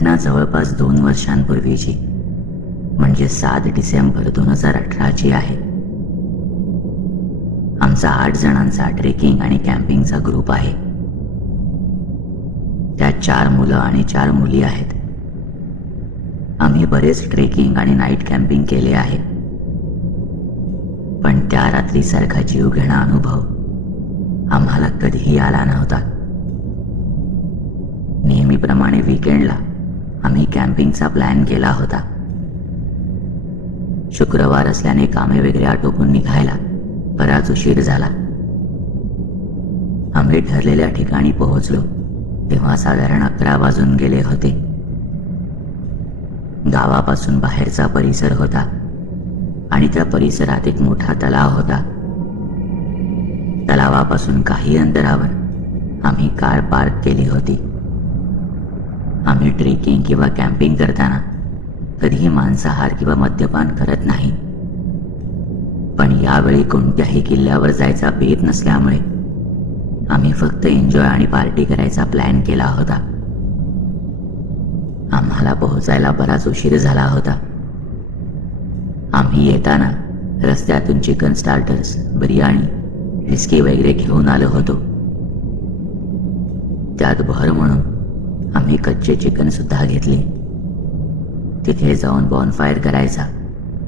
घटना जवळपास 2 वर्षांपूर्वीची म्हणजे 7 डिसेंबर 2018ची आहे. आमचा 8 जणांचा ट्रेकिंग आणि कॅम्पिंगचा ग्रुप आहे. त्यात 4 मुलं आणि 4 मुली आहेत. आम्ही बरेच ट्रेकिंग आणि नाईट कॅम्पिंग केले आहे, पण त्या रात्रीसारखा जीवघेणा अनुभव आम्हाला कधीही आला नव्हता. नेहमीप्रमाणे वीकेंडला आम्ही कॅम्पिंगचा प्लॅन केला होता. शुक्रवार असल्याने कामे वगैरे आटोपून निघायला बराच उशीर झाला. आम्ही ठरलेल्या ठिकाणी पोहोचलो तेव्हा साधारण 11 वाजून गेले होते. गावापासून बाहेरचा परिसर होता आणि त्या परिसरात एक मोठा तलाव होता. तलावापासून काही अंतरावर आम्ही कार पार्क केली होती. आम्ही ट्रेकिंग किंवा कॅम्पिंग करताना कधीही मांसाहार किंवा मद्यपान करत नाही, पण यावेळी कोणत्याही किल्ल्यावर जायचा बेत नसल्यामुळे आम्ही फक्त एन्जॉय आणि पार्टी करायचा प्लॅन केला होता. आम्हाला पोहोचायला बराच उशीर झाला होता. आम्ही येताना रस्त्यातून चिकन स्टार्टर्स, बिर्याणी, विस्की वगैरे घेऊन आलो होतो. त्यात भर म्हणून आम्ही कच्चे चिकन सुद्धा घेतले. तिथे जाऊन बॉनफायर करायचा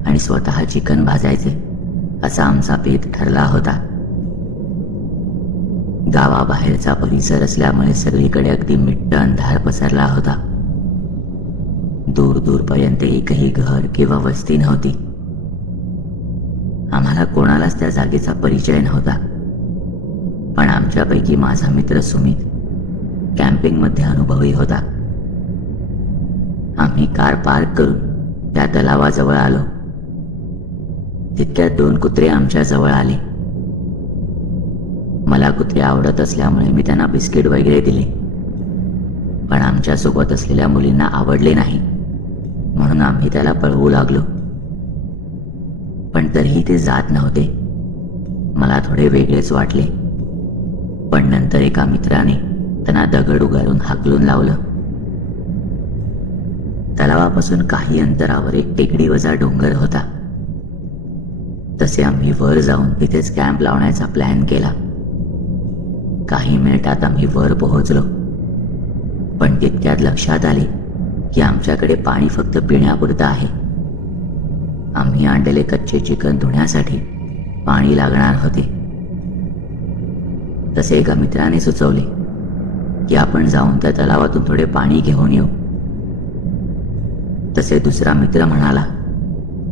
आणि स्वतः चिकन भाजायचे असा आमचा बेत ठरला होता. गावाबाहेरचा परिसर असल्यामुळे सगळीकडे अगदी मिट्ट अंधार पसरला होता. दूर दूरपर्यंत एकही घर किंवा वस्ती नव्हती. आम्हाला कोणालाच त्या जागेचा परिचय नव्हता, पण आमच्यापैकी माझा मित्र सुमित कॅम्पिंगमध्ये अनुभवी होता. आम्ही कार पार्क करून त्या तलावाजवळ आलो. तितक्यात 2 कुत्रे आमच्या जवळ आले. मला कुत्रे आवडत असल्यामुळे मी त्यांना बिस्किट वगैरे दिले, पण आमच्या सोबत असलेल्या मुलींना आवडले नाही म्हणून आम्ही त्याला पळवू लागलो. पण तरीही ते जात नव्हते. मला थोडे वेगळेच वाटले, पण नंतर एका मित्राने त्यांना दगड उगारून हाकलून लावलं. तलावापासून काही अंतरावर एक टेकडीवजा डोंगर होता. तसे आम्ही वर जाऊन तिथेच कॅम्प लावण्याचा प्लॅन केला. काही मिनिटात आम्ही वर पोहोचलो, पण तितक्यात लक्षात आले की आमच्याकडे पाणी फक्त पिण्यापुरतं आहे. आम्ही आणलेले कच्चे चिकन धुण्यासाठी पाणी लागणार होते. तसे एका मित्राने सुचवले की आपण जाऊन त्या तलावातून थोडे पाणी घेऊन येऊ. तसे दुसरा मित्र म्हणाला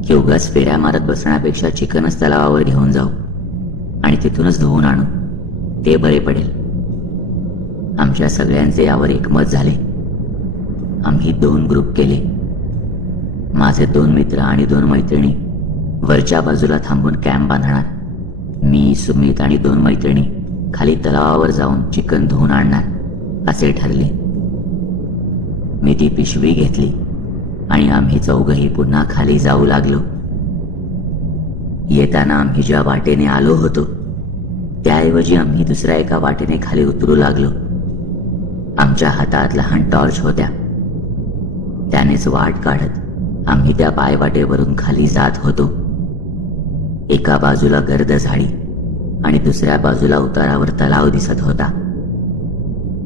की उगाच फेऱ्या मारत बसण्यापेक्षा चिकनच तलावावर घेऊन जाऊ आणि तिथूनच धुवून आणू, ते बरे पडेल. आमच्या सगळ्यांचे यावर एकमत झाले. आम्ही 2 ग्रुप केले. माझे 2 मित्र आणि 2 मैत्रिणी वरच्या बाजूला थांबून कॅम्प बांधणार. मी, सुमित आणि 2 मैत्रिणी खाली तलावावर जाऊन चिकन धुवून आणणार असे ठरले. मी ती पिशवी घेतली आणि आम्ही चौघही पुन्हा खाली जाऊ लागलो. येताना आम्ही ज्या वाटेने आलो होतो त्याऐवजी आम्ही दुसऱ्या एका वाटेने खाली उतरू लागलो. आमच्या हातात लहान टॉर्च होत्या. त्यानेच वाट काढत आम्ही त्या पायवाटेवरून खाली जात होतो. एका बाजूला गर्द झाडी आणि दुसऱ्या बाजूला उतारावर तलाव दिसत होता.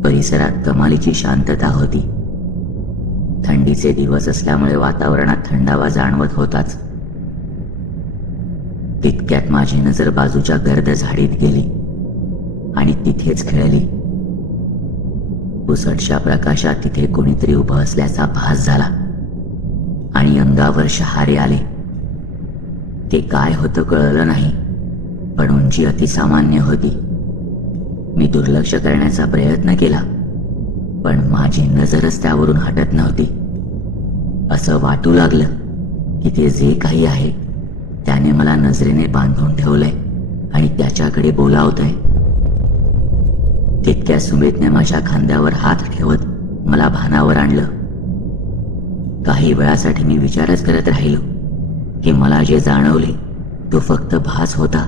परिसरात कमालीची शांतता होती. थंडीचे दिवस असल्यामुळे वातावरणात थंडावा जाणवत होताच. तितक्यात माझी नजर बाजूच्या गर्द झाडीत गेली आणि तिथेच खेळली. पुसटशा प्रकाशात तिथे कोणीतरी उभं असल्याचा भास झाला आणि अंगावर शहारे आले. ते काय होतं कळलं नाही, पण उंची अतिसामान्य होती. मी दुर्लक्ष करण्याचा प्रयत्न केला, पण माझी नजरच त्यावरून हटत नव्हती. असं वाटू लागलं की ते जे काही आहे त्याने मला नजरेने बांधून ठेवलंय आणि त्याच्याकडे बोलावतंय. तितक्या सुमितने माझ्या खांद्यावर हात ठेवत मला भानावर आणलं. काही वेळासाठी मी विचारच करत राहिलो की मला जे जाणवले तो फक्त भास होता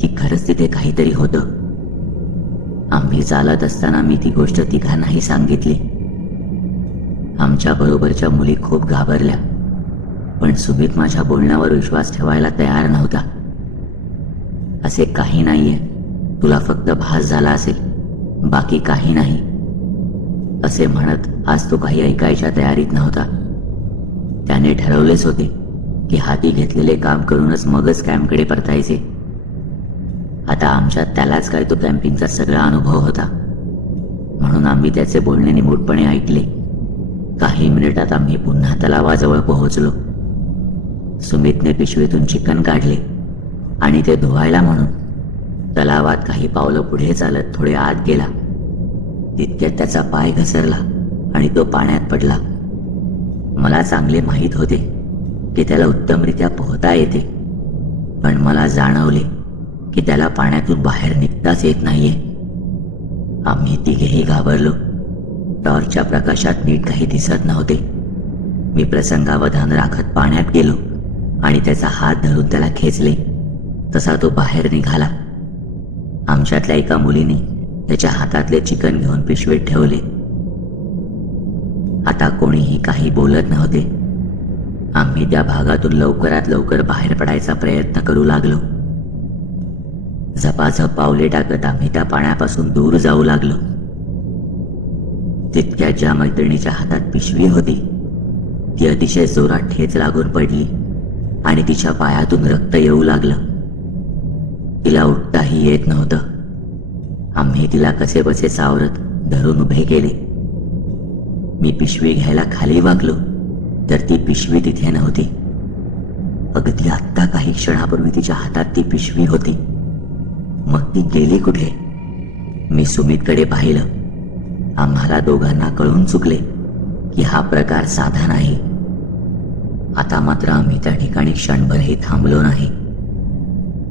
की खरंच तिथे काहीतरी होतं. आम्ही चालत असताना मी ती गोष्ट तिघांनाही सांगितली. आमच्या बरोबरच्या मुली खूप घाबरल्या, पण सुमित माझ्या बोलण्यावर विश्वास ठेवायला तयार नव्हता. असे काही नाहीये, तुला फक्त भास झाला असेल, बाकी काही नाही, असे म्हणत आज तो काही ऐकायच्या तयारीत नव्हता. त्याने ठरवलेच होते की हाती घेतलेले काम करूनच मगच कॅम्पकडे परतायचे. आता आमच्यात त्यालाच काय तो कॅम्पिंगचा सगळा अनुभव होता, म्हणून आम्ही त्याचे बोलणे निमूटपणे ऐकले. काही मिनिटात आम्ही पुन्हा तलावाजवळ पोहोचलो. सुमितने पिशवीतून चिकन काढले आणि ते धुवायला म्हणून तलावात काही पावलं पुढे चालत थोडे आत गेला. तितक्यात त्याचा पाय घसरला आणि तो पाण्यात पडला. मला चांगले माहीत होते की त्याला उत्तमरित्या पोहता येते, पण मला जाणवले की त्याला पाण्यातून बाहेर निघताच येत नाहीये. आम्ही तिघेही घाबरलो. टॉर्चच्या प्रकाशात नीट काही दिसत नव्हते. मी प्रसंगावधान राखत पाण्यात गेलो आणि त्याचा हात धरून त्याला खेचले. तसा तो बाहेर निघाला. आमच्यातल्या एका मुलीने त्याच्या हातातले चिकन घेऊन पिशवीत ठेवले. आता कोणीही काही बोलत नव्हते. आम्ही त्या भागातून लवकरात लवकर बाहेर पडायचा प्रयत्न करू लागलो. झपाझप पावले टाकत आम्ही त्या पाण्यापासून दूर जाऊ लागलो. तितक्यात ज्या मैत्रिणीच्या हातात पिशवी होती ती अतिशय जोरात ठेच लागून पडली आणि तिच्या पायातून रक्त येऊ लागलं. तिला उठताही येत नव्हतं. आम्ही तिला कसेबसे सावरत धरून उभे केले. मी पिशवी घ्यायला खाली वाकलो तर ती पिशवी तिथे नव्हती. अगदी आत्ता काही क्षणापूर्वी तिच्या हातात ती पिशवी होती. मग ती गेली कुठे? मी सुमितकडे पाहिलं. आम्हाला दोघांना कळून चुकले की हा प्रकार साधा नाही. आता मात्र आम्ही त्या ठिकाणी क्षणभरही थांबलो नाही.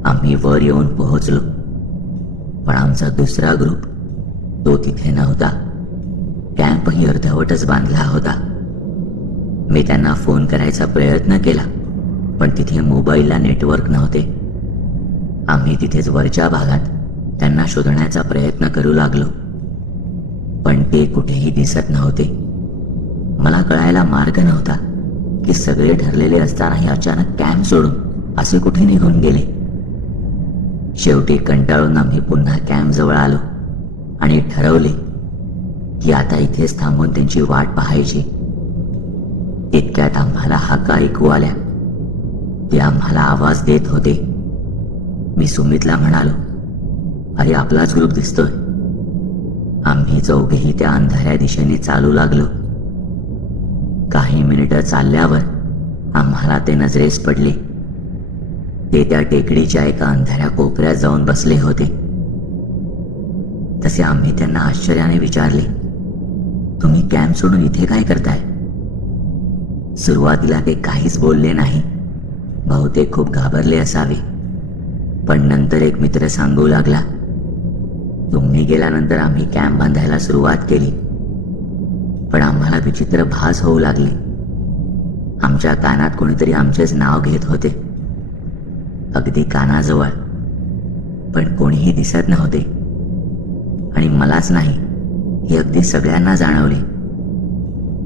आम्ही वर येऊन पोहोचलो, पण आमचा दुसरा ग्रुप तो तिथे नव्हता. कॅम्पही अर्धवटच बांधला होता. मी त्यांना फोन करायचा प्रयत्न केला, पण तिथे मोबाईलला नेटवर्क नव्हते. आम्ही तिथेच वरच्या भागात त्यांना शोधण्याचा प्रयत्न करू लागलो, पण ते कुठेही दिसत नव्हते. मला कळायला मार्ग नव्हता की सगळे ठरलेले असतानाही अचानक कॅम्प सोडून असे कुठे निघून गेले. शेवटी कंटाळून आम्ही पुन्हा कॅम्प जवळ आलो आणि ठरवले की आता इथेच थांबून त्यांची वाट पाहायची. इतक्यात आम्हाला हाका ऐकू आल्या. ते आम्हाला आवाज देत होते. मी सुमितला म्हणालो, अरे आपलाच ग्रुप दिसतोय. आम्ही चौघेही त्या अंधाऱ्या दिशेने चालू लागलो. काही मिनिटं चालल्यावर आम्हाला ते नजरेस पडले. ते त्या टेकडीच्या एका अंधाऱ्या कोपऱ्यात जाऊन बसले होते. तसे आम्ही त्यांना आश्चर्याने विचारले, तुम्ही कॅम्प सोडून इथे काय करताय? सुरुवातीला ते काहीच बोलले नाही. बहुतेक खूप घाबरले असावे. पण नंतर एक मित्र सांगू लागला, तुम्ही गेल्यानंतर आम्ही कॅम्प बांधायला सुरुवात केली, पण आम्हाला विचित्र भास होऊ लागले. आमच्या कानात कोणीतरी आमचेच नाव घेत होते, अगदी कानाजवळ, पण कोणीही दिसत नव्हते. आणि मलाच नाही, हे अगदी सगळ्यांना जाणवले.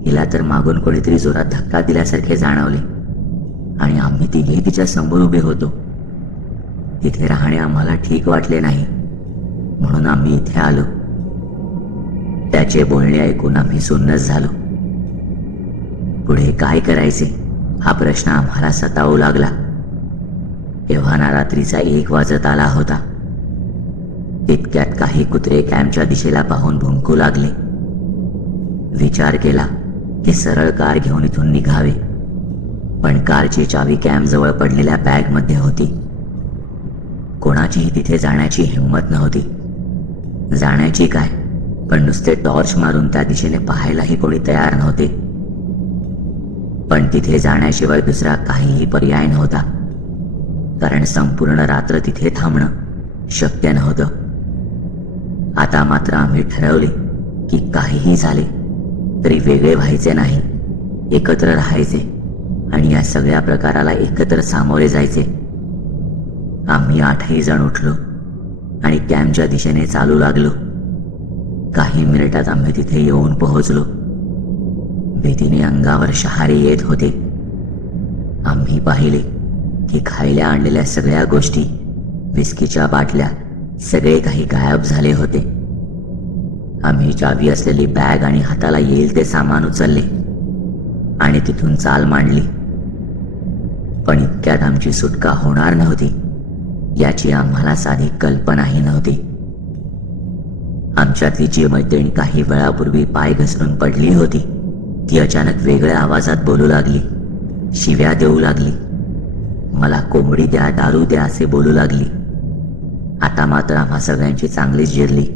हिला तर मागून कोणीतरी जोरात धक्का दिल्यासारखे जाणवले आणि आम्ही तिघे तिच्या समोर उभे होतो. तिथे राहणे आम्हाला ठीक वाटले नाही, म्हणून आम्ही इथे आलो. त्याचे बोलणे ऐकून आम्ही सुन्नच झालो. पुढे काय करायचे हा प्रश्न आम्हाला सतावू लागला. एव्हाना रात्रीचा 1 वाजत आला होता. तितक्यात काही कुत्रे कॅम्पच्या दिशेला पाहून भुंकू लागले. विचार केला की सरळ कार घेऊन इथून निघावे, पण कारची चावी कॅम्प जवळ पडलेल्या बॅगमध्ये होती. कोणाचीही तिथे जाण्याची हिंमत नव्हती. जाण्याची काय, पण नुसते टॉर्च मारून त्या दिशेने पाहायलाही कोणी तयार नव्हते. पण तिथे जाण्याशिवाय दुसरा काहीही पर्याय नव्हता, कारण संपूर्ण रात्र तिथे थांबणं शक्य नव्हतं. आता मात्र आम्ही ठरवले की काहीही झाले तरी वेगळे व्हायचे नाही, एकत्र राहायचे आणि या सगळ्या प्रकाराला एकत्र सामोरे जायचे. आम्ही 8ही जण उठलो आणि कॅम्पच्या दिशेने चालू लागलो. काही मिनिटात आम्ही तिथे येऊन पोहोचलो. भीतीने अंगावर शहारे येत होते. आम्ही पाहिले की खायला आणलेल्या सगळ्या गोष्टी, विस्कीच्या बाटल्या, सगळे काही गायब झाले होते. आम्ही चावी असलेली बॅग आणि हाताला येईल ते सामान उचलले आणि तिथून चाल मांडली. पण इतक्यात आमची सुटका होणार नव्हती याची आम्हाला साधी कल्पनाही नव्हती. आमच्यातली जी मैत्रीण काही वेळापूर्वी पाय घसरून पडली होती ती अचानक वेगळ्या आवाजात बोलू लागली, शिव्या देऊ लागली, मला कोंबडी द्या, दारू द्या असे बोलू लागली. आता मात्र आम्हा सगळ्यांची चांगलीच जिरली.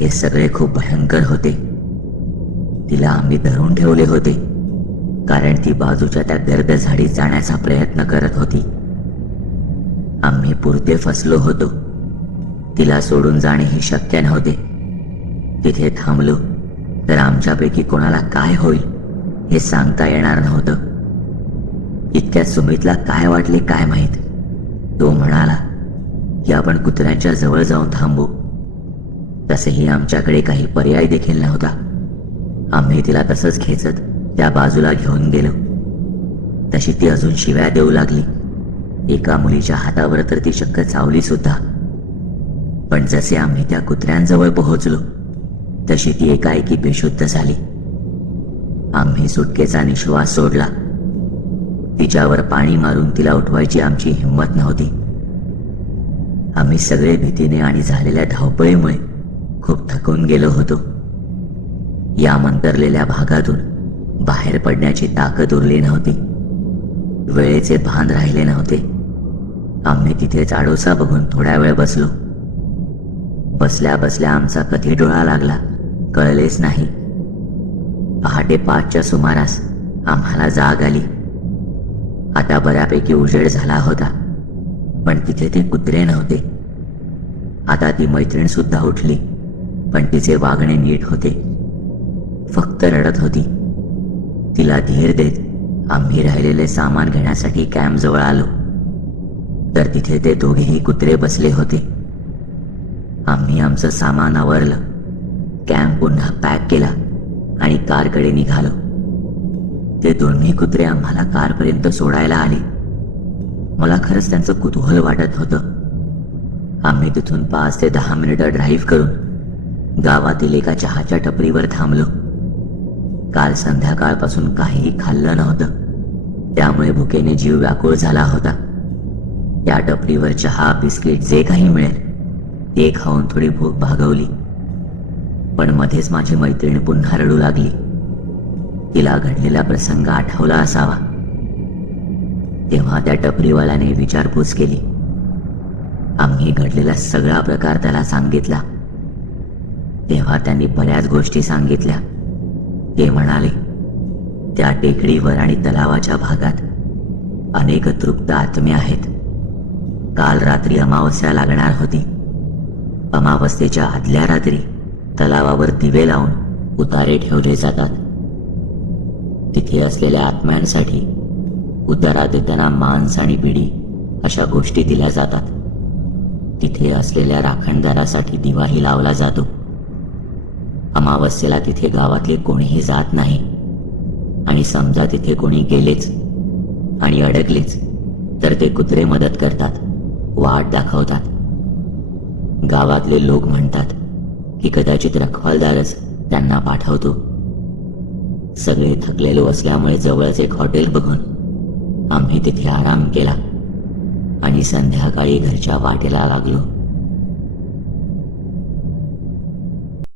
हे सगळे खूप भयंकर होते. तिला आम्ही धरून ठेवले होते कारण ती बाजूच्या त्या गर्द झाडीत जाण्याचा प्रयत्न करत होती. आम्ही पुरते फसलो होतो. तिला सोडून जाणेही शक्य नव्हते. तिथे थांबलो तर आमच्यापैकी कोणाला काय होईल हे सांगता येणार नव्हतं. इतक्यात सुमितला काय वाटले काय माहीत. तो म्हणाला की आपण कुत्र्यांच्या जवळ जाऊन थांबू. तसेही आमच्याकडे काही पर्याय देखील नव्हता. आम्ही तिला तसंच खेचत त्या बाजूला घेऊन गेलो. तशी ती अजून शिव्या देऊ लागली. एका मुलीच्या हातावर तर ती चक्क चावली सुद्धा. पण जसे आम्ही त्या कुत्र्यांजवळ पोहोचलो तशी ती एकाएकी बेशुद्ध झाली. आम्ही सुटकेचा निश्वास सोडला. तिच्यावर पाणी मारून तिला उठवायची आमची हिंमत नव्हती. आम्ही सगळे भीतीने आणि झालेल्या धावपळीमुळे खूप थकून गेलो होतो. या मंतरलेल्या भागातून बाहेर पडण्याची ताकद उरली नव्हती. वेळेचे भान राहिले नव्हते. आम्ही तिथेच आडोसा बघून थोड्या वेळ बसलो. बसल्या बसल्या आमचा कधी डोळा लागला कळलेच नाही. पहाटे 5च्या सुमारास आम्हाला जाग आली. आता बऱ्यापैकी उजेड झाला होता पण तिथे ते कुत्रे नव्हते. आता ती मैत्रीण सुद्धा उठली पण तिचे वागणे नीट होते. फक्त रडत होती. तिला धीर देत आम्ही राहिलेले सामान घेण्यासाठी कॅम्पजवळ आलो तर तिथे ते दोघेही कुत्रे बसले होते. आम्ही आमचं सामान आवरलं, कॅम्प पुन्हा पॅक केला आणि कारकडे निघालो. ते दोन्ही कुत्रे आम्हाला कारपर्यंत सोडायला आले. मला खरंच त्यांचं कुतूहल वाटत होतं. आम्ही तिथून 5 ते 10 मिनिटं ड्राईव्ह करून गावातील एका चहाच्या टपरीवर थांबलो. काल संध्याकाळपासून काहीही खाल्लं नव्हतं त्यामुळे भुकेने जीव व्याकुळ झाला होता. त्या टपरीवर चहा, बिस्किट जे काही मिळेल ते खाऊन थोडी भूक भागवली. पण मध्येच माझी मैत्रीण पुन्हा रडू लागली. तिला घडलेला प्रसंग आठवला असावा. तेव्हा त्या टपरीवाल्याने विचारपूस केली. आम्ही घडलेला सगळा प्रकार त्याला सांगितला. तेव्हा त्यांनी बऱ्याच गोष्टी सांगितल्या. ते म्हणाले, त्या टेकडीवर आणि तलावाच्या भागात अनेक तृप्त आत्मे आहेत. काल रात्री अमावस्या लागणार होती. अमावस्येच्या आदल्या रात्री तलावावर दिवे लावून उतारे ठेवले जातात. तिथे असलेल्या आत्म्यांसाठी उतारा देताना मांस आणि बिडी अशा गोष्टी दिल्या जातात. तिथे असलेल्या राखणदारासाठी दिवाही लावला जातो. अमावस्येला तिथे गावातले कोणीही जात नाही आणि समजा तिथे कोणी गेलेच आणि अडकलेच तर ते कुत्रे मदत करतात, वाट दाखवतात. गावातले लोक म्हणतात की कदाचित रखवालदारच त्यांना पाठवतो. सगळे थकलेलो असल्यामुळे जवळच एक हॉटेल बघून आम्ही तिथे आराम केला आणि संध्याकाळी घरच्या वाटेला लागलो.